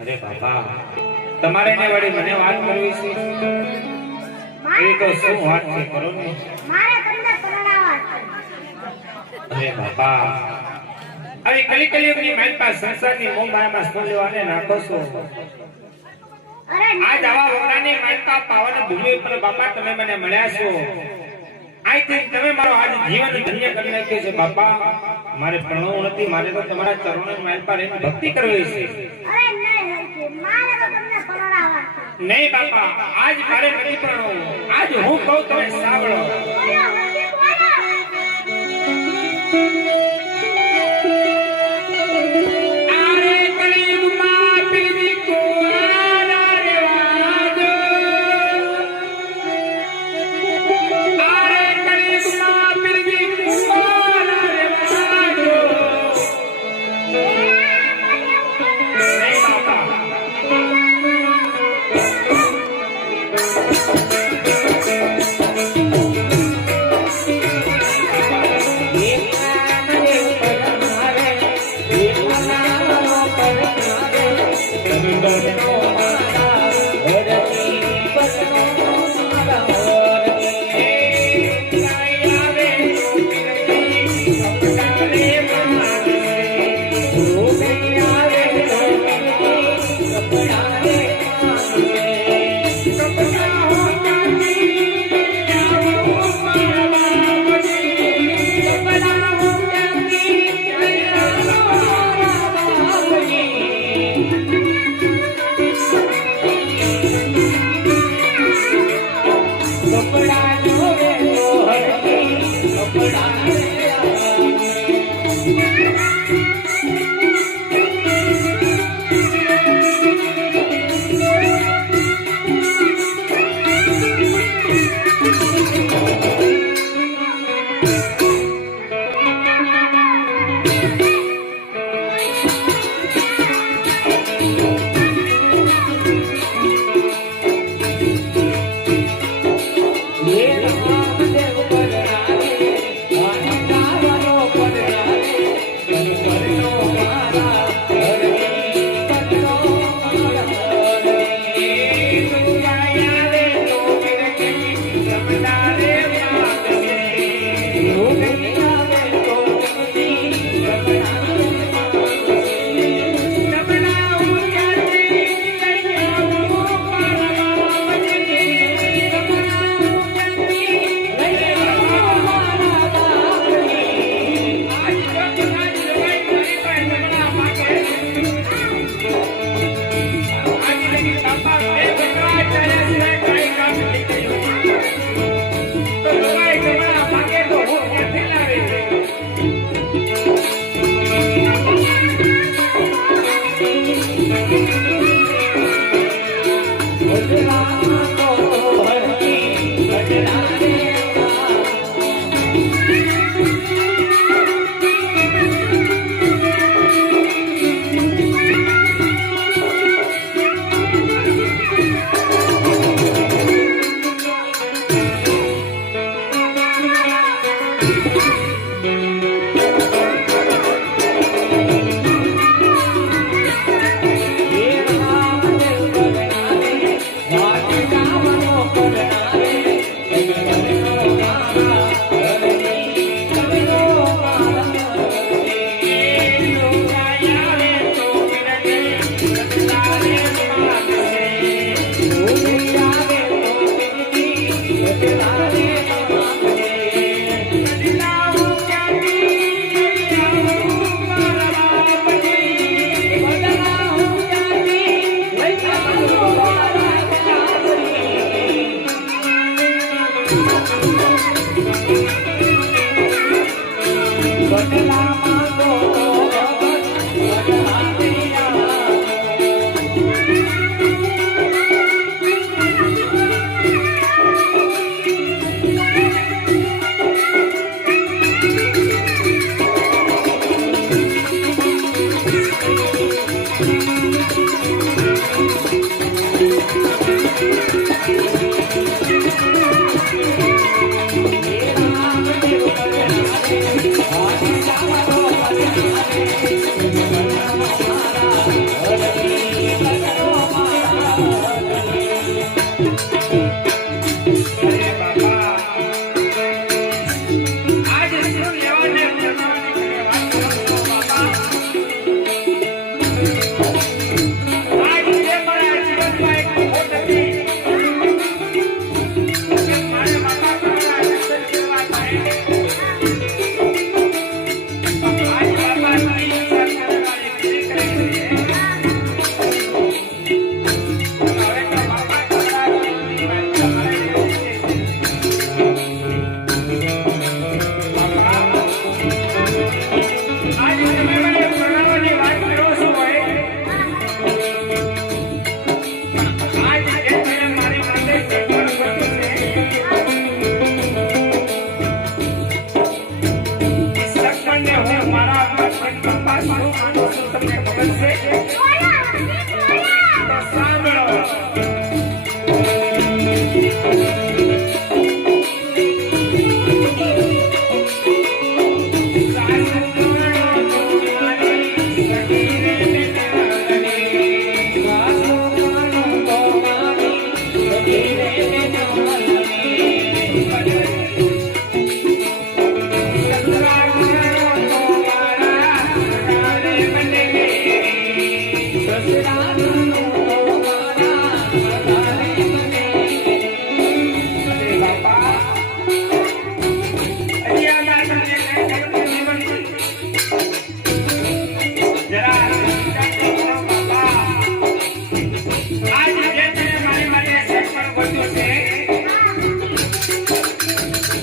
અરે બાપા તમારે ને વળી મને વાત કરવી છે એ તો શું વાત છે કરો ને મારે તમને પરણાવવા અરે બાપા અરે કલી મારી પાસે સંસારની મોહ માયામાં શું લેવાને નાખો છો આ દવા વગડાની માલકા પાવન ભૂમિ પર બાપા તમે મને મળ્યા છો આઈ થિંક તમે મારો આજ જીવન ધન્ય કરી નાખ્યું છે બાપા મારે પરણવું નથી મારે તો તમારા ચરણોની માલ પર ભક્તિ કરવી છે અરે નહીં મારે તો તમને પરણાવવા નહીં બાપા આજ મારે નથી પરણવું આજ હું કહું તમે સાંભળો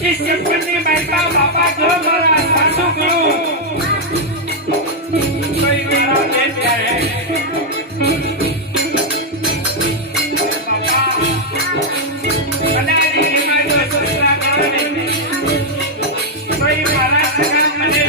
એ સપનની માલપા બાપા જો મારા સાસુ ગયું કોઈ મારા બેન જાય બાપા કદાચ એમાં જો સસરા કરે કોઈ મારા સગા મને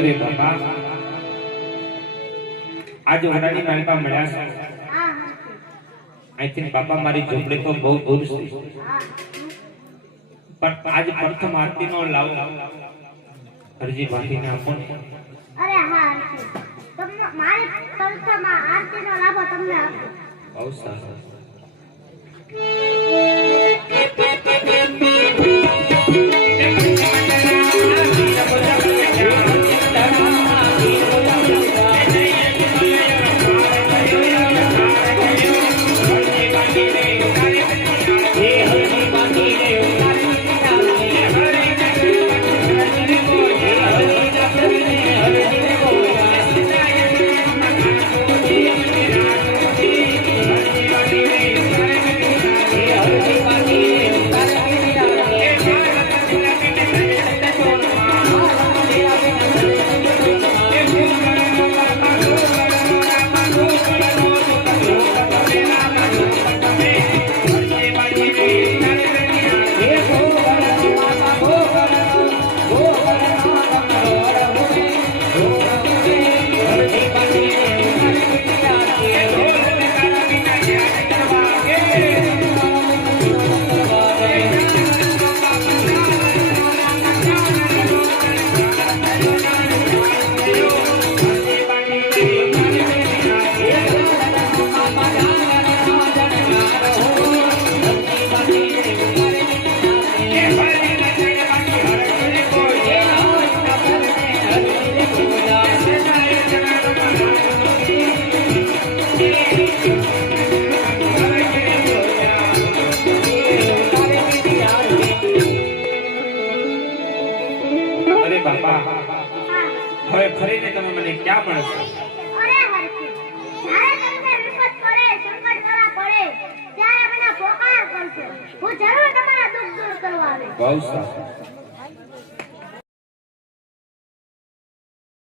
અરે બાપા આજ ઓરાની માલપા મળ્યા છે આઈ થિંક બાપા મારી ઝૂંપડી તો બહુ દૂર છે પણ આજ પ્રથમ આરતી નો લાવો હરજી ભાતીને આપો ને. અરે હા તમને મારી પ્રથમ આરતીનો લાભો તમને આપો. બહુ સારું. હવે ફરીને તમે મને ક્યાં મળશો? અરે હરખી જ્યારે તમને વિપત પડે સંકટ કરા પડે ત્યારે મને પોકાર કરશો. હું જરૂર તમારા દુઃખ દૂર કરવા આવીશ. બહુ સારું.